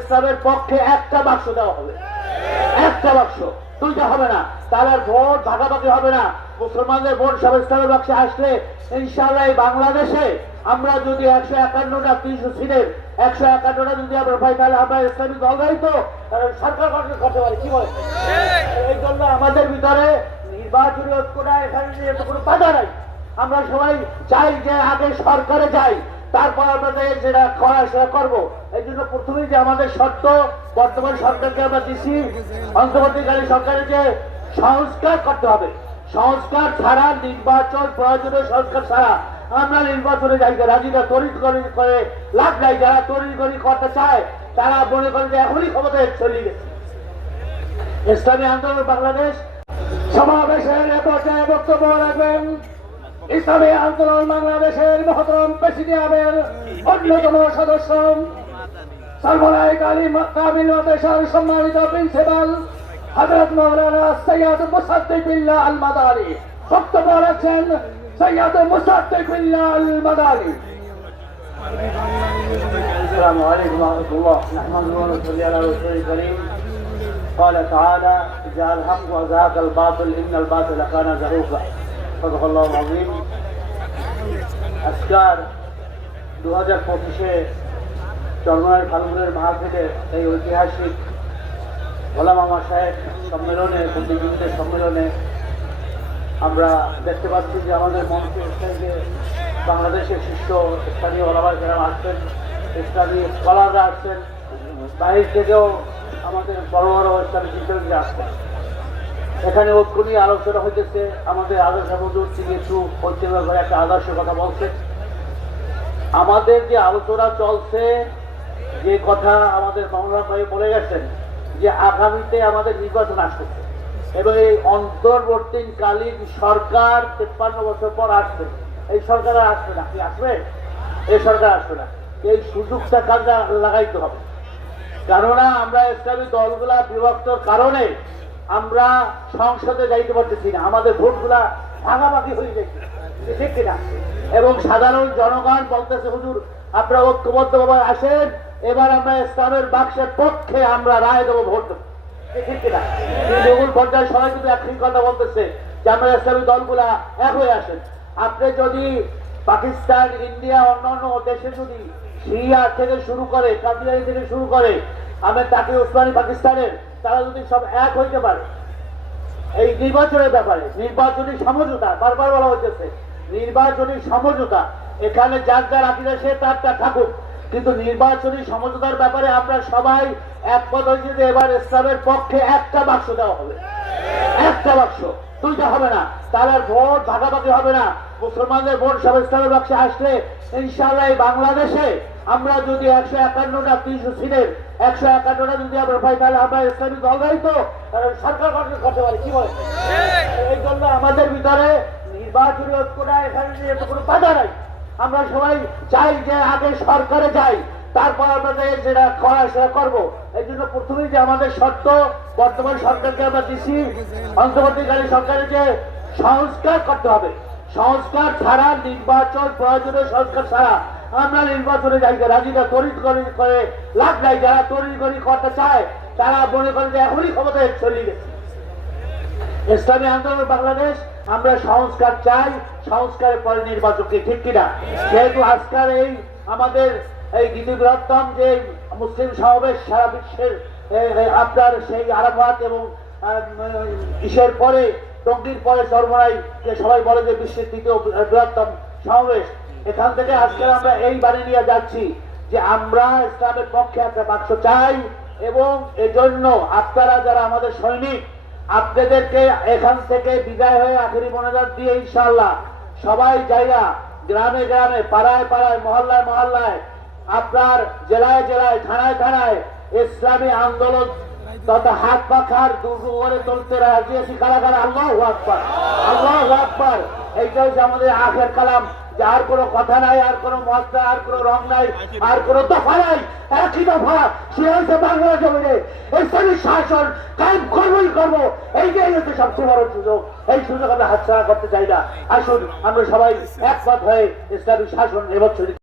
ইসলামের পক্ষে একটা বাক্স দেওয়া হবে। একটা বাক্স। দুইটা হবে না। তাহলে ভোট ভাগাভাগি হবে না। মুসলমানদের ভোট সব ইসলামের বাক্সে আসলে ইনশাআল্লাহ বাংলাদেশে আমরা যদি একশো একান্নটা, তিনশো সিটের একশো একান্নটা যদি আমরা পাই, তাহলে আমরা ইসলামী দলরাই তো? সরকার গঠন করতে পারি, কি বলে এই জন্য আমাদের ভিতরে নির্বাচনী ঐক্যটা এখানে কোনো বাধা নাই। আমরা সবাই চাই যে আগে সরকারে যাই। তারপর আমাদের যেটা করা সেটা করব। এই জন্য প্রথমেই যে আমাদের শর্ত, বর্তমান সরকারকে আমরা দিচ্ছি অন্তর্বর্তীকালীন সরকারের যে সংস্কার করতে হবে। সংস্কার ছাড়া, নির্বাচন প্রয়োজনীয় সংস্কার ছাড়া আমরা নির্বাচনে যাই না। রাজিরা তরিত করে লাভ নাই। যারা তরিত করি করতে চায়, তারা মনে করে যে এখনই ক্ষমতায় চলে গেছে। ইসলামী আন্দোলন বাংলাদেশ সমাবেশের বক্তব্য রাখবেন। ইসলামী আন্দোলন বাংলাদেশের মহতরম প্রেসিডিয়ামের অন্যতম সদস্য সর্বনায় কালী কামিল মাদ্রাসার সম্মানিত প্রিন্সিপাল হযরত মাওলানা সৈয়দ মুসাদ্দিক বিল্লাহ আল মাদানী বক্তব্য রাখছেন সৈয়দ মুসাদ্দিক বিল্লাহ আল মাদানী السلام عليكم ورحمة الله نحمده ونصلي على رسوله الكريم قال تعالى جاء الحق وزهق الباطل إن الباطل كان زهوقا صدق الله العظيم আজকার দু হাজার পঁচিশে চরমার ফাল্গুনের মাহ থেকে এই ঐতিহাসিক গোলাম আমা সাহেব সম্মেলনে বুদ্ধিজীবীদের সম্মেলনে আমরা দেখতে পাচ্ছি যে আমাদের মঞ্চে যে বাংলাদেশের শীর্ষ স্থানীয় ওলামার আসছেন, স্থানীয় স্কলাররা আসছেন বাইরে থেকেও আমাদের বড় বড় স্থানীয় শিক্ষকরা আসছেন। এখানে নিয়ে আলোচনা হইতেছে আমাদের আদর্শ মজুর তিনি একটু আদর্শ কথা বলছে। আমাদের যে আলোচনা চলছে, যে কথা আমাদের মামলা ভাই বলে গেছেন, যে আগামীতে আমাদের নির্বাচন আসতেছে। এবং এই অন্তর্বর্তীকালীন সরকার তেপ্পান্ন বছর পর আসবে। এই সরকার আসবে না। কি আসবে? এই সরকার আসবে না। এই সুযোগটা কাজে লাগাইতে হবে? কেননা আমরা ইসলামী দলগুলা বিভক্তর কারণে আমরা সংসদে যাইতে পারতেছি না। আমাদের ভোটগুলা ভাগাভাগি হয়ে যাচ্ছে ঠিক কিনা? এবং সাধারণ জনগণ বলতেছে, হুজুর, আপনারা ঐক্যবদ্ধভাবে আসেন, এবার আমরা ইসলামের বাক্সের পক্ষে আমরা রায় দেবো ভোট। দেবো ঠিক কিনা? তৃণমূল পর্যায়ে সবাই কিন্তু একই কথা বলতেছে যে, আমরা ইসলামী দলগুলা এক হয়ে আসেন। আপনি যদি পাকিস্তান, ইন্ডিয়া, অন্যান্য দেশে যদি সিরিয়া থেকে শুরু করে, কাদিয়ানি থেকে শুরু করে আমি তাকে ওসমানী পাকিস্তানের, তারা যদি সব এক হইতে পারে, এই নির্বাচনের ব্যাপারে নির্বাচনী সমঝোতা, বারবার বলা হচ্ছে নির্বাচনী সমঝোতা, এখানে যার যার আকিদা সে তার তার থাকুক, কিন্তু নির্বাচনী সমঝোতার ব্যাপারে আমরা সবাই একমত হয়েছি যে এবার ইসলামের পক্ষে একটা বাক্স দেওয়া হবে। একটা বাক্স, দুইটা হবে না তাহলে ভোট ভাগাভাগি হবে না। মুসলমানদের ভোট সব ইসলামের বাক্সে আসলে ইনশাআল্লাহ এই বাংলাদেশে আমরা যদি একশো একান্নটা তিনশো সিটের, একশো একান্নটা যদি আমরা পাই, তাহলে আমরা ইসলামী দলরাই তো? সরকার গঠন করতে পারি, কি বলে এই জন্য আমাদের ভিতরে নির্বাচনী ঐক্যটা এখানে কোনো বাধা নাই। আমরা সবাই চাই যে আগে সরকারে যাই, তারপর আমাদের যেটা করা সেটা করব। এই জন্য প্রথমেই যে আমাদের শর্ত, বর্তমান সরকারকে আমরা দিচ্ছি অন্তর্বর্তীকালীন সরকারের যে সংস্কার করতে হবে। সংস্কার ছাড়া, নির্বাচন প্রয়োজনীয় সংস্কার ছাড়া আমরা নির্বাচনে যাই না। রাজিরা তরিত করে করে লাভ নাই, যারা তরিত করি করতে চায়, তারা মনে করে যে এখনই ক্ষমতায় চলে গেছে ইসলামী আন্দোলন বাংলাদেশ, আমরা সংস্কার চাই, সংস্কারের পরে নির্বাচনকে ঠিক কিনা যেহেতু আজকাল এই আমাদের এই গীতি বৃহত্তম যে মুসলিম সমাবেশ সারা বিশ্বের আপনার সেই আরাফাত এবং ইসের পরে, টঙ্গির পরে চরমরাই যে সবাই বলে যে বিশ্বের দ্বিতীয় বৃহত্তম সমাবেশ এখান থেকে আজকে আমরা এই বাড়ি নিয়ে যাচ্ছি যে আমরা ইসলামের পক্ষে একটা বাক্স চাই এবং এজন্য আপনারা যারা আমাদের সৈনিক, আপনাদেরকে এখান থেকে বিদায় হয়ে আখেরি মনোজাত দিয়ে ইনশাল্লাহ সবাই জায়গা গ্রামে গ্রামে, পাড়ায় পাড়ায়, মহল্লায় মহল্লায়, আপনার জেলায় জেলায়, থানায় থানায় ইসলামী আন্দোলন তথা হাত পাখার দুর্গ আছি। কারা কারা? আল্লাহ আল্লাহ এইটা হচ্ছে আমাদের আখের কালাম। যে আর কোনো কথা নাই, আর কোনো মত নাই, আর কোনো রং নাই, আর কোনো দফা নাই, একই দফা সে হয়েছে বাংলা জমিনে। ইসলামী শাসন কায়েম করবই করব। এইটাই হচ্ছে সবচেয়ে বড় সুযোগ। এই সুযোগ আমরা হাতছাড়া করতে চাই না। আসুন, আমরা সবাই একমত হয়ে ইসলামী শাসন এবছর